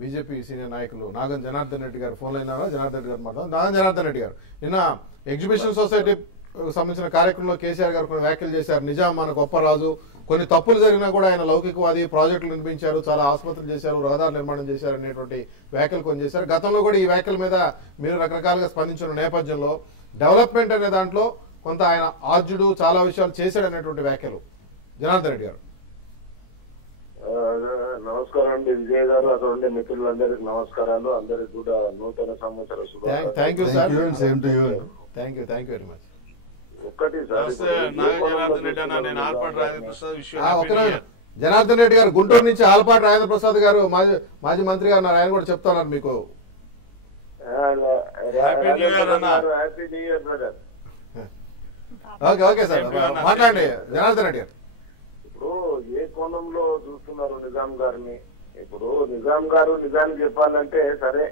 BJP senior నాయకులు నాగం జనార్దన్ రెడ్డి గారు phone అయినారా? Janardhan Reddy గారు మాట్లాడారు. నాగం జనార్దన్ రెడ్డి గారు నిన్న ఎగ్జిబిషన్ సొసైటీ సంబంధించిన కార్యక్రమంలో కేసీఆర్ గారు కొన్ని వ్యాఖ్యలు చేశారు. నిజాం మన గొప్ప రాజు, కొన్ని తప్పులు జరిగినా కూడా ఆయన లౌకికవాది, ప్రాజెక్టులు నిర్మించారు, చాలా ఆసుపత్రులు చేశారు, రహదారు నిర్మాణం చేశారు అనేటువంటి వ్యాఖ్యలు కొన్ని చేశారు. గతంలో కూడా ఈ వ్యాఖ్యల మీద మీరు రకరకాలుగా స్పందించిన నేపథ్యంలో డెవలప్మెంట్ అనే దాంట్లో కొంత ఆయన ఆర్జుడు చాలా విషయాలు చేశాడు అనేటువంటి వ్యాఖ్యలు జనార్దన్ రెడ్డి గారు. నమస్కారం అండి విజయ్ గారు, అటువంటి మిత్రులందరికి నమస్కారాలు. అందరికి కూడా నూతన సంవత్సర శుభాకాంక్షలు. Thank you sir, thank you very much. ఒక్కటి సార్, జనార్దన్ రెడ్డి గారు గుంటూరు నుంచి ఆలపాటి రాజేంద్ర ప్రసాద్ గారు మాజీ మంత్రి గారు ఆయన కూడా చెప్తున్నారు మీకు. Happy new year brother. Okay sir, మాట్లాడండి జనార్దన్ రెడ్డి గారు. ఇప్పుడు ఏ కోణంలో చూస్తున్నారు నిజాం గారిని? ఇప్పుడు నిజాం గారు నిజాన్ని చెప్పాలంటే సరే,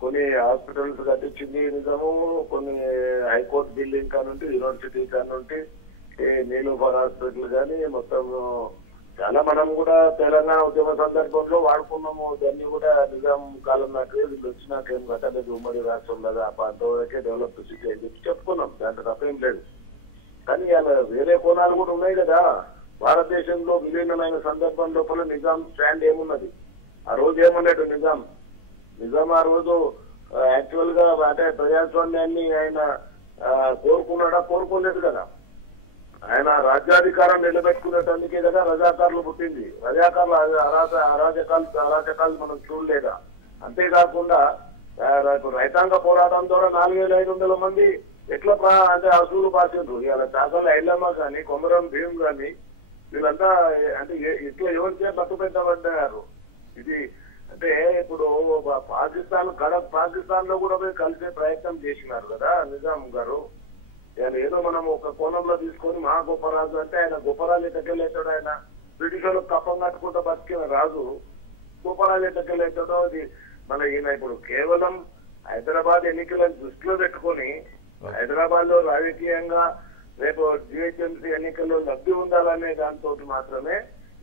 కొన్ని హాస్పిటల్స్ కట్టించింది నిజాము, కొన్ని హైకోర్టు బిల్డింగ్ కానుంటి, యూనివర్సిటీ కానుంటి, నీలూఫర్ హాస్పిటల్ కానీ మొత్తం చాలా మనం కూడా తెలంగాణ ఉద్యమ సందర్భంలో వాడుకున్నాము. దాన్ని కూడా నిజాం కాలం నాకే వీళ్ళు వచ్చినాక ఏం కట్టలేదు, ఉమ్మడి రాష్ట్రం కదా, అంతవరకే డెవలప్ సిటీ అని చెప్పి చెప్పుకున్నాం, దాంట్లో తప్పేం లేదు. కానీ అలా వేరే కోణాలు కూడా ఉన్నాయి కదా. భారతదేశంలో విలీనమైన సందర్భం లోపల నిజాం స్టాండ్ ఏమున్నది? ఆ రోజు ఏమన్నాడు నిజాం ఆ రోజు యాక్చువల్ గా అంటే ప్రజాస్వామ్యాన్ని ఆయన కోరుకున్నాడా? కోరుకోలేదు కదా. ఆయన రాజ్యాధికారం నిలబెట్టుకునేటందుకే కదా రజాకారులు పుట్టింది. రజాకారులు అరాజకాలు మనం చూడలేదా? అంతేకాకుండా రైతాంగ పోరాటం ద్వారా 4500 మంది ఎట్లా అంటే అసూలు పాసిండ్రు. ఇలా చాకల ఐలమ్మ కానీ, కొమరం భీం కానీ వీళ్ళంతా అంటే ఇట్లా ఎవరికే బతుపెట్టబడ్డారు. ఇది అంటే ఇప్పుడు పాకిస్తాన్ లో కూడా పోయి కలిసే ప్రయత్నం చేసినారు కదా నిజాం గారు. ఆయన ఏదో మనం ఒక కోణంలో తీసుకొని మా గొప్పరాజు అంటే ఆయన గొప్పరాజు ఎట్టకెళ్ళేటాడు? ఆయన బ్రిటిష్ వాళ్ళకి కప్పం కట్టుకుంటూ బతికిన రాజు గొప్పరాజు ఎట్టకెళ్ళేటాడో అది మన ఈయన ఇప్పుడు కేవలం హైదరాబాద్ ఎన్నికలను దృష్టిలో పెట్టుకొని హైదరాబాద్ లో రాజకీయంగా రేపు జిహెచ్ఎంసీ ఎన్నికల్లో లబ్ధి ఉండాలనే దాంతో మాత్రమే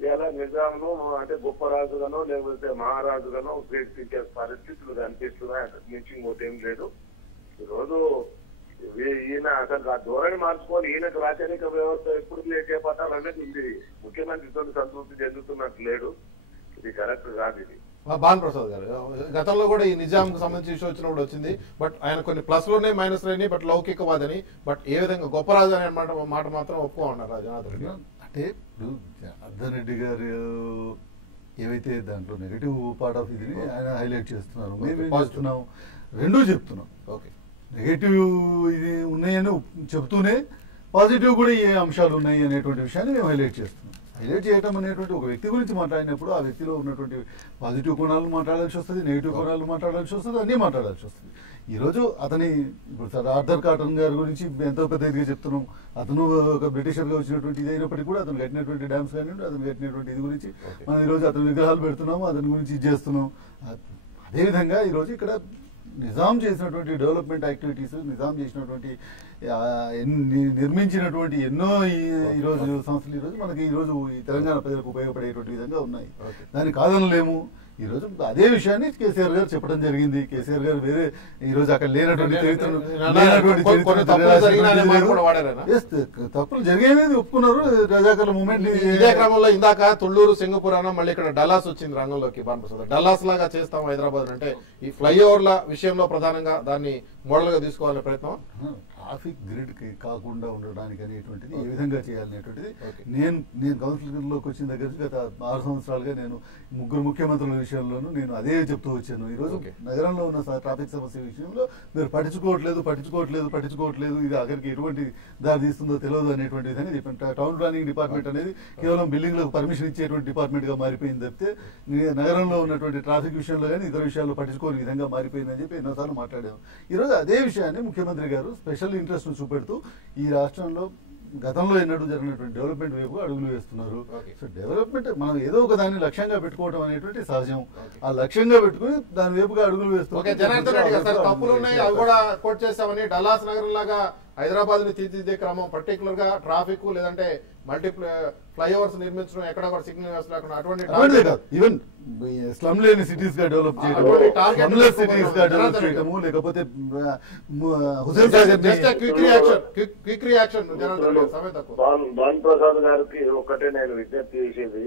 ఇలా నిజాంను అంటే గొప్ప రాజుగానో లేకపోతే మహారాజుగానో ఉపయోగించే పరిస్థితులు కనిపిస్తున్నాయి. నుంచి ఇంకోటేం లేదు. ఈరోజు ఈయన అసలు ఆ ధోరణి మార్చుకొని ఈయనకు రాచరిక వ్యవస్థ ఎప్పుడు చేపట్టాలనేది ఉంది. ముఖ్యమంత్రితో సంతృప్తి చెందుతున్నట్టు లేడు. ఇది కరెక్ట్ కాదు. ఇది భాను ప్రసాద్ గారు, గతంలో కూడా ఈ నిజాం కు సంబంధించి ఇష్యూ వచ్చినప్పుడు వచ్చింది. బట్ ఆయన కొన్ని ప్లస్లోనే మైనస్ లేని, బట్ లౌకికవాదని, బట్ ఏ విధంగా గొప్పరాజు అనే మాట మాత్రం ఒప్పుకోమన్నారు జనార్దన్ రెడ్డి గారు. అంటే ఇప్పుడు జనార్దన్ రెడ్డి గారు ఏవైతే దాంట్లో నెగిటివ్ పార్ట్ ఆఫ్ ఇది ఆయన హైలైట్ చేస్తున్నారు, మేము చేస్తున్నాం, రెండూ చెప్తున్నాం. ఓకే, నెగిటివ్ ఇది ఉన్నాయని చెప్తూనే పాజిటివ్ కూడా ఏ అంశాలు ఉన్నాయి అనేటువంటి విషయాన్ని మేము హైలైట్ చేస్తున్నాం. హైలైట్ చేయడం అనేటువంటి ఒక వ్యక్తి గురించి మాట్లాడినప్పుడు ఆ వ్యక్తిలో ఉన్నటువంటి పాజిటివ్ కోణాలు మాట్లాడాల్సి వస్తుంది, నెగిటివ్ కోణాలు మాట్లాడాల్సి వస్తుంది, అన్నీ మాట్లాడాల్సి వస్తుంది. ఈరోజు అతని ఇప్పుడు సార్ ఆర్థర్ కాటన్ గారి గురించి ఎంతో పెద్ద ఇదిగా చెప్తున్నాం. అతను ఒక బ్రిటిషర్గా వచ్చినటువంటి ఇది అయినప్పటికీ కూడా అతను కట్టినటువంటి డ్యామ్స్ కానివ్వండి, అతను కట్టినటువంటి ఇది గురించి మనం ఈరోజు అతని విగ్రహాలు పెడుతున్నాము, అతని గురించి ఇది చేస్తున్నాం. అదేవిధంగా ఈరోజు ఇక్కడ నిజాం చేసినటువంటి డెవలప్మెంట్ యాక్టివిటీస్, నిజాం చేసినటువంటి నిర్మించినటువంటి ఎన్నో ఈరోజు సంస్థలు ఈరోజు మనకి ఈరోజు ఈ తెలంగాణ ప్రజలకు ఉపయోగపడేటువంటి విధంగా ఉన్నాయి. దాన్ని కాదనలేము. ఈరోజు అదే విషయాన్ని కేసీఆర్ గారు చెప్పడం జరిగింది. కేసీఆర్ గారు వేరే ఈరోజు అక్కడ లేనటువంటి తప్పులు జరిగేది ఒప్పుకున్నారు. రజాకర్ల మూమెంట్ ఇదే క్రమంలో ఇందాక తుళ్ళూరు సింగపూర్ మళ్ళీ ఇక్కడ డల్లాస్ వచ్చింది రంగంలోకి. డల్లాస్ లాగా చేస్తాం హైదరాబాద్ అంటే ఈ ఫ్లైఓవర్ల విషయంలో ప్రధానంగా దాన్ని మోడల్ గా తీసుకోవాలనే ప్రయత్నం. ట్రాఫిక్ గ్రిడ్ కాకుండా ఉండడానికి అనేటువంటిది ఏ విధంగా చేయాలనేటువంటిది నేను కౌన్సిలర్లోకి వచ్చిన దగ్గర నుంచి గత 6 సంవత్సరాలుగా నేను ముగ్గురు ముఖ్యమంత్రుల విషయంలోనూ నేను అదే చెప్తూ వచ్చాను. ఈరోజు నగరంలో ఉన్న ట్రాఫిక్ సమస్య విషయంలో మీరు పట్టించుకోవట్లేదు, ఇది అక్కడికి ఎటువంటి దారి తీస్తుందో తెలియదు అనేటువంటి విధంగా చెప్పాను. టౌన్ ప్లానింగ్ డిపార్ట్మెంట్ అనేది కేవలం బిల్డింగ్లకు పర్మిషన్ ఇచ్చేటువంటి డిపార్ట్మెంట్ గా మారిపోయింది తప్పితే నగరంలో ఉన్నటువంటి ట్రాఫిక్ విషయంలో కానీ ఇతర విషయాల్లో పట్టించుకోని విధంగా మారిపోయిందని చెప్పి ఎన్నోసార్లు మాట్లాడాము. ఈరోజు అదే విషయాన్ని ముఖ్యమంత్రి గారు స్పెషల్ ఇంట్రెస్ట్ చూపెడుతూ ఈ రాష్ట్రంలో గతంలో ఎన్నడూ జరిగినటువంటి డెవలప్మెంట్ వైపు అడుగులు వేస్తున్నారు. సో డెవలప్మెంట్ మనం ఏదో ఒక దాన్ని లక్ష్యంగా పెట్టుకోవడం అనేటువంటి సహజం. ఆ లక్ష్యంగా పెట్టుకుని దాని వైపుగా అడుగులు వేస్తున్నారు. జనార్దన్ రెడ్డి గారు, తప్పులు ఉన్నాయి అవి కూడా కోట్ చేస్తామని డల్లాస్ నగరం లాగా హైదరాబాద్ ని తీర్చిదిద్దే క్రమం పర్టికులర్ గా ట్రాఫిక్ లేదంటే మల్టీ ఫ్లైఓవర్స్ నిర్మించడం ఎక్కడ కూడా సిగ్నల్ వ్యవస్థ లేకుండా అటువంటి ఈవెన్ స్లమ్ లేని సిటీస్ గా డెవలప్ చేయడము, స్లమ్లెస్ సిటీస్ గా డెవలప్ చేయడము, లేకపోతే హుసేన్ సాగర్ క్విక్ రియాక్షన్ భాను ప్రసాద్ గారికి ఒకటే నేను విజ్ఞప్తి చేసేది,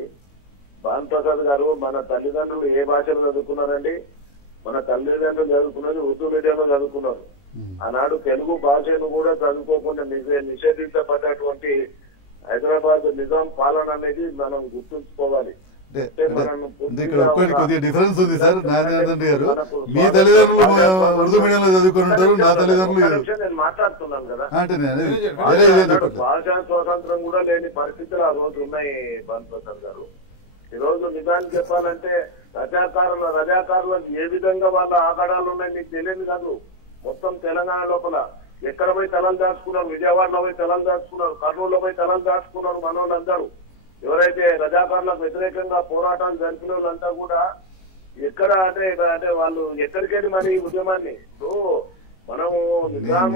భాను ప్రసాద్ గారు మన తల్లిదండ్రులు ఏ భాషలో చదువుకున్నారండి? మన తల్లిదండ్రులు చదువుకున్నది ఉర్దూ మీడియంలో చదువుకున్నారు. ఆనాడు తెలుగు భాషను కూడా చదువుకోకుండా నిషేధించబడ్డటువంటి హైదరాబాద్ నిజాం పాలన అనేది మనం గుర్తుంచుకోవాలి. కొద్దిగా డిఫరెన్స్ ఉంది సార్. నారాయణ గారు మీ తల్లిదండ్రులు ఉర్దూ మీడియంలో చదువుకుంటారు, నా తల్లిదండ్రులు నేను మాట్లాడుతున్నాను కదా. అంటే భాషా స్వాతంత్రం కూడా లేని పరిస్థితులు ఆ రోజు ఉన్నాయి భాను ప్రసాద్ గారు. ఈ రోజు నిజాన్ని చెప్పాలంటే రజాకారులకు ఏ విధంగా వాళ్ళ ఆగడాలు ఉన్నాయి మీకు తెలియదు కాదు. మొత్తం తెలంగాణ లోపల ఎక్కడ పోయి తలలు దాచుకున్నారు, విజయవాడలో పోయి తలలు దాచుకున్నారు, కర్నూలులో పోయి తలలు దాచుకున్నారు మనోళ్ళందరూ. ఎవరైతే రజాకారులకు వ్యతిరేకంగా పోరాటాలు జరిపిన వాళ్ళంతా కూడా ఎక్కడ అంటే వాళ్ళు ఎక్కడికెళ్ళి మరి ఈ ఉద్యమాన్ని మనము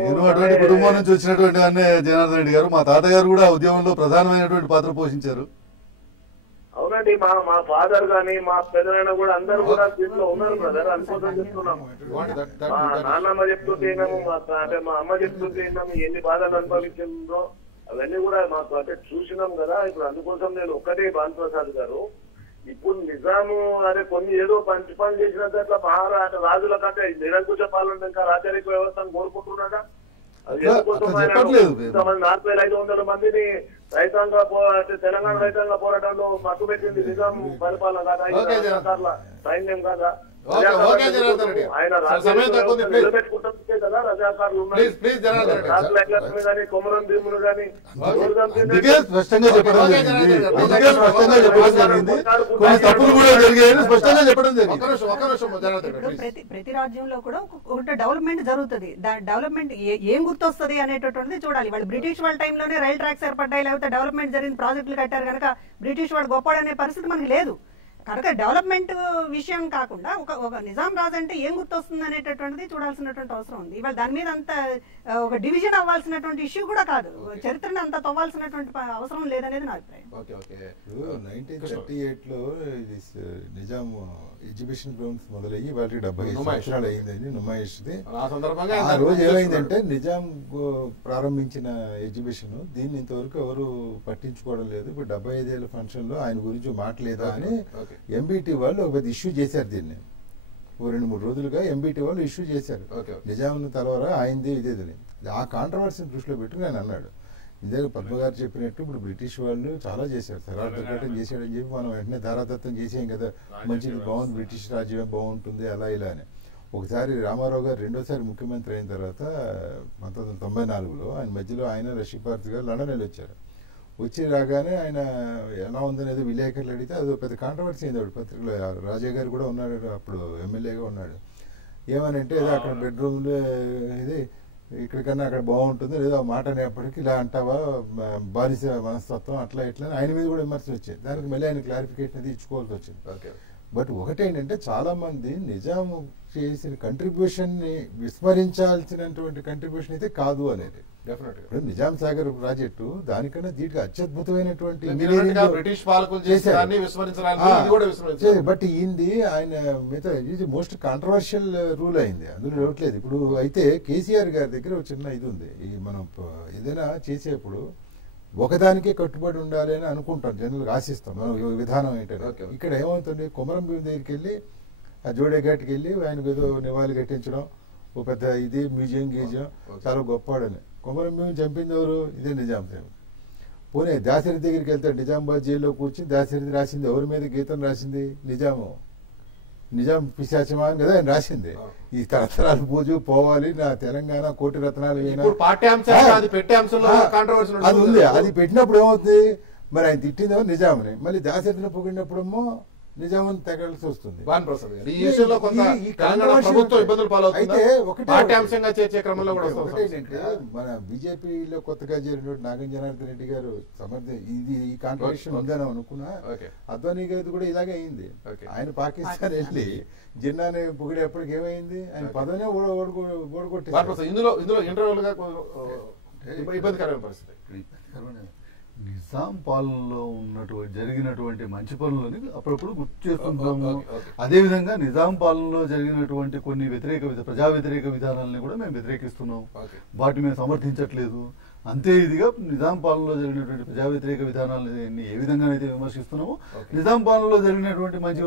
నేను అటువంటి కుటుంబం నుంచి వచ్చినటువంటి అన్నే జనార్దన్ రెడ్డి గారు, మా తాతగారు కూడా ఉద్యమంలో ప్రధానమైనటువంటి పాత్ర పోషించారు. అవునండి, మా ఫాదర్ గాని మా పెద్దనాయన కూడా అందరూ కూడా దీంట్లో ఉన్నారు బ్రదర్. అనుకోసం చెప్తున్నాము. మా నాన్నమ్మ చెప్తుంటేనాము, మా అమ్మ చెప్తుంటేనాము ఎన్ని బాధలు అనుభవించిందో అవన్నీ కూడా మాకు అంటే చూసినాం కదా. ఇప్పుడు అందుకోసం నేను ఒక్కటే భాను ప్రసాద్ గారు, ఇప్పుడు నిజాము అనే కొన్ని ఏదో మంచి పని చేసినంత అంటే రాజుల కంటే నిరంకుశ పాలన ఇంకా రాజరిక వ్యవస్థను కోరుకుంటున్నాడా? అది ఎందుకోసం 4500 మందిని రైతాంగ తెలంగాణ రైతాంగ పోరాటంలో మట్టు పెట్టింది నిజాం పరిపాలన కాదా, సైన్యం కాదా? ఆయన నిలబెట్టుకుంటే కదా రజాకారులు ఉన్నాయి. కానీ కొమరం భీములు కానీ స్పష్టంగా చెప్పడం ప్రతి రాజ్యంలో కూడా ఒక డెవలప్మెంట్ జరుగుతుంది. డెవలప్మెంట్ ఏం గుర్తొస్తుంది అనేటటువంటిది చూడాలి. వాళ్ళు బ్రిటిష్ వాళ్ళ టైంలోనే రైల్ ట్రాక్స్ ఏర్పడ్డాయి, లేకపోతే డెవలప్మెంట్ జరిగిన ప్రాజెక్టులు కట్టారు కనుక బ్రిటిష్ వాడు గొప్పడనే పరిస్థితి మనకి లేదు కనుక డెవలప్మెంట్ విషయం కాకుండా ఒక నిజాం రాజు అంటే ఏం గుర్తొస్తుంది అనేటటువంటిది చూడాల్సినటువంటి అవసరం ఉంది. ఇవాళ దాని మీద అంత ఒక డివిజన్ అవ్వాల్సినటువంటి ఇష్యూ కూడా కాదు, చరిత్రని అంత తవ్వాల్సినటువంటి అవసరం లేదనేది నా అభిప్రాయం. 1938లో ఇది నిజాం ఎగ్జిబిషన్ గ్రౌండ్స్ మొదలయ్యి వాళ్ళకి 70 సంవత్సరాలు అయిందండి నుమాయిష్ది. ఆ రోజు ఏమైందంటే నిజాం ప్రారంభించిన ఎగ్జిబిషన్ దీన్ని ఇంతవరకు ఎవరు పట్టించుకోవడం లేదు. ఇప్పుడు 75 ఏళ్ళ ఫంక్షన్ లో ఆయన గురించి మాట్లాడలేదా అని ఎంబీటీ వాళ్ళు ఒక పెద్ద ఇష్యూ చేశారు. దీన్ని 2-3 రోజులుగా ఎంబీటీ వాళ్ళు ఇష్యూ చేశారు. నిజాం తర్వాత ఆయనది ఇదేదని. ఆ కాంట్రవర్సీని దృష్టిలో పెట్టుకుని ఆయన అన్నాడు, ఇదే పద్మ గారు చెప్పినట్టు ఇప్పుడు బ్రిటిష్ వాళ్ళు చాలా చేశారు, ధారాదత్తం చేశాడని చెప్పి మనం వెంటనే ధారాదత్తం చేసాం కదా, మంచిది బాగుంది, బ్రిటిష్ రాజ్యమే బాగుంటుంది అలా ఇలా అని. ఒకసారి రామారావు గారు రెండోసారి ముఖ్యమంత్రి అయిన తర్వాత 1994లో ఆయన మధ్యలో ఆయన రషీపార్త్ గారు లండన్ వెళ్ళి వచ్చారు. వచ్చి రాగానే ఆయన ఎలా ఉందనేది విలేకరులు అడిగితే అది పెద్ద కాంట్రవర్సీ అయింది. అప్పుడు పత్రికలో రాజా గారు కూడా ఉన్నాడు, అప్పుడు ఎమ్మెల్యేగా ఉన్నాడు. ఏమనంటే అక్కడ బెడ్రూమ్లో ఇది ఇక్కడికన్నా అక్కడ బాగుంటుంది లేదా మాట అనేప్పటికీ ఇలా అంటావా బానిస మనస్తత్వం అట్లా ఇట్లా ఆయన మీద కూడా విమర్శలు వచ్చాయి. దానికి మళ్ళీ ఆయన క్లారిఫికేషన్ అది ఇచ్చుకోవాల్సి వచ్చింది. బట్ ఒకటేంటంటే చాలా మంది నిజాం చేసిన కంట్రిబ్యూషన్ ని విస్మరించాల్సినటువంటి కంట్రిబ్యూషన్ అయితే కాదు అనేది. ఇప్పుడు నిజాం సాగర్ ప్రాజెక్టు దానికన్నా దీనికి అత్యద్భుతమైనటువంటి బ్రిటిష్ పాలకులు చేశారని బట్ ఈంది ఆయన మిగతా ఇది మోస్ట్ కాంట్రవర్షియల్ రూల్ అయింది, అందులో ఇవ్వట్లేదు. ఇప్పుడు అయితే కేసీఆర్ గారి దగ్గర ఒక చిన్న ఇది ఉంది, ఈ మనం ఏదైనా చేసేప్పుడు ఒకదానికే కట్టుబడి ఉండాలి అని అనుకుంటాం, జనరల్గా ఆశిస్తాం మనం విధానం ఏంటంటే. ఇక్కడ ఏమవుతుంది, కొమరం భీం దగ్గరికి వెళ్ళి ఆ జోడే ఘాట్కి వెళ్ళి ఆయనకు ఏదో నివాళి కట్టించడం, ఓ పెద్ద ఇది మ్యూజియం గీజియం చాలా గొప్పవాడని. కొమరం భీం చంపింది ఎవరు? ఇదే నిజాం సాహెబ్. పోనీ దాశరథి దగ్గరికి వెళ్తాడు, నిజామాబాద్ జైల్లో కూర్చుని దాశరథి రాసింది ఎవరి మీద గీతం రాసింది? నిజాం పిశాచమా అని కదా ఆయన రాసింది. ఈ తరతరాలు పూజు పోవాలి నా తెలంగాణ కోటి రత్నాలు అది ఉంది. అది పెట్టినప్పుడు ఏమవుతుంది, మరి ఆయన తిట్టిందేమో నిజామని, మళ్ళీ దాశరథిని పొగిడినప్పుడేమో నిజామని తెగాల్సి వస్తుంది. మన బీజేపీలో కొత్తగా చేరినటువంటి నాగం జనార్దన్ రెడ్డి గారు ఇది ఈ కాంట్రవర్షన్ ఉందని అనుకున్నా, అద్వానీ గారి కూడా ఇలాగే అయింది. ఆయన పాకిస్తాన్ వెళ్ళి జిన్నాని పొగిడేప్పటికి ఏమైంది, ఆయన పదవినే ఓడగొట్టి. ఇందులో ఇంటర్వ్యూలుగా ఇబ్బందికరమైన పరిస్థితి. నిజాం పాలనలో జరిగినటువంటి మంచి పనులని అప్పుడప్పుడు గుర్తు చేస్తుంటాము. అదేవిధంగా నిజాం పాలనలో జరిగినటువంటి కొన్ని ప్రజా వ్యతిరేక విధానాలని కూడా మేము వ్యతిరేకిస్తున్నాం, వాటిని మేము సమర్థించట్లేదు. అంతే ఇదిగా నిజాం పాలనలో జరిగినటువంటి ప్రజా వ్యతిరేక విధానాలని ఏ విధంగానైతే విమర్శిస్తున్నామో నిజాం పాలనలో జరిగినటువంటి మంచి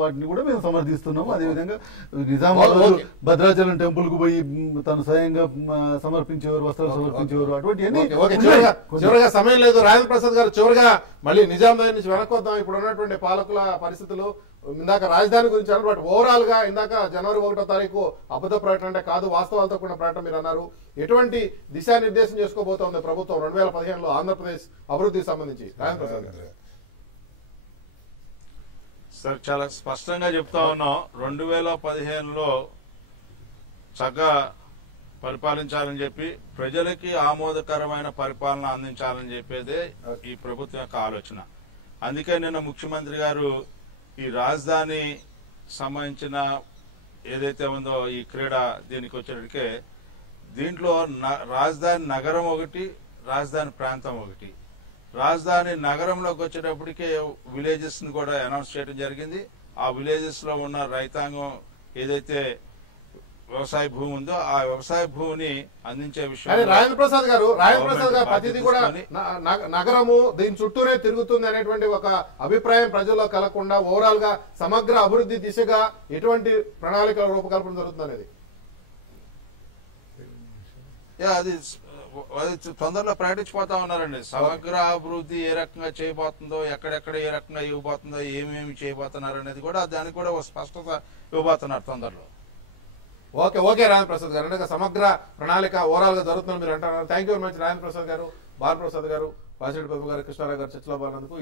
వాటిని కూడా మేము సమర్థిస్తున్నాము. అదేవిధంగా నిజాం భద్రాచలం టెంపుల్ కు పోయి తను స్వయంగా సమర్పించేవారు, వస్త్రాలు సమర్పించేవారు, అటువంటి చివరిగా సమయం లేదు. రాజేంద్ర ప్రసాద్ గారు, చివరిగా మళ్ళీ నిజాం దగ్గర నుంచి వెనక్కి వద్దాం. ఇప్పుడు ఉన్నటువంటి పాలకుల పరిస్థితులు, ఇందాక రాజధాని గురించి అన్నారు, బట్ ఓవరాల్ గా ఇందాక జనవరి 1వ తారీఖు అబద్ధ ప్రకటన అంటే కాదు, వాస్తవాలతో కూడిన ప్రకటన మీరు అన్నారు. ఎటువంటి దిశానిర్దేశం చేసుకోబోతోంది ప్రభుత్వం 2015లో ఆంధ్రప్రదేశ్ అభివృద్ధికి సంబంధించి? రాజేంద్ర ప్రసాద్ గారు సార్, చాలా స్పష్టంగా చెప్తా ఉన్నాం. 2015లో చక్కగా పరిపాలించాలని చెప్పి, ప్రజలకి ఆమోదకరమైన పరిపాలన అందించాలని చెప్పేదే ఈ ప్రభుత్వం యొక్క ఆలోచన. అందుకే నిన్న ముఖ్యమంత్రి గారు ఈ రాజధాని సంబంధించిన ఏదైతే ఉందో ఈ క్రీడ దీనికి వచ్చేటికే, దీంట్లో రాజధాని నగరం ఒకటి, రాజధాని ప్రాంతం ఒకటి. రాజధాని నగరంలోకి వచ్చేటప్పటికే విలేజెస్ ని కూడా అనౌన్స్ చేయడం జరిగింది. ఆ విలేజెస్ లో ఉన్న రైతాంగం ఏదైతే వ్యవసాయ భూమి ఉందో ఆ వ్యవసాయ భూమిని అందించే విషయం రాజేంద్ర ప్రసాద్ గారు ప్రతిదీ కూడా నగరము దీని చుట్టూనే తిరుగుతుంది అనేటువంటి ఒక అభిప్రాయం ప్రజల్లో కలగకుండా ఓవరాల్ గా సమగ్ర అభివృద్ధి దిశగా ఎటువంటి ప్రణాళికల రూపకల్పన జరుగుతుంది అనేది అది తొందరలో ప్రకటించిపోతా ఉన్నారండి. సమగ్ర అభివృద్ధి ఏ రకంగా చేయబోతుందో, ఎక్కడెక్కడ ఏ రకంగా ఇవ్వబోతుందో, ఏమేమి చేయబోతున్నారు అనేది కూడా దానికి కూడా స్పష్టత ఇవ్వబోతున్నారు తొందరలో. ఓకే రాజేంద్ర ప్రసాద్ గారు, అంటే సమగ్ర ప్రణాళిక ఓవరాల్ గా జరుగుతుందని మీరు అంటున్నారు. Thank you very much Rajendra Prasad గారు, బాలప్రసాద్ గారు, వాసిరెడ్డి బాబు గారు, కృష్ణారావు గారు చర్చలో పాల్గొన్నందుకు.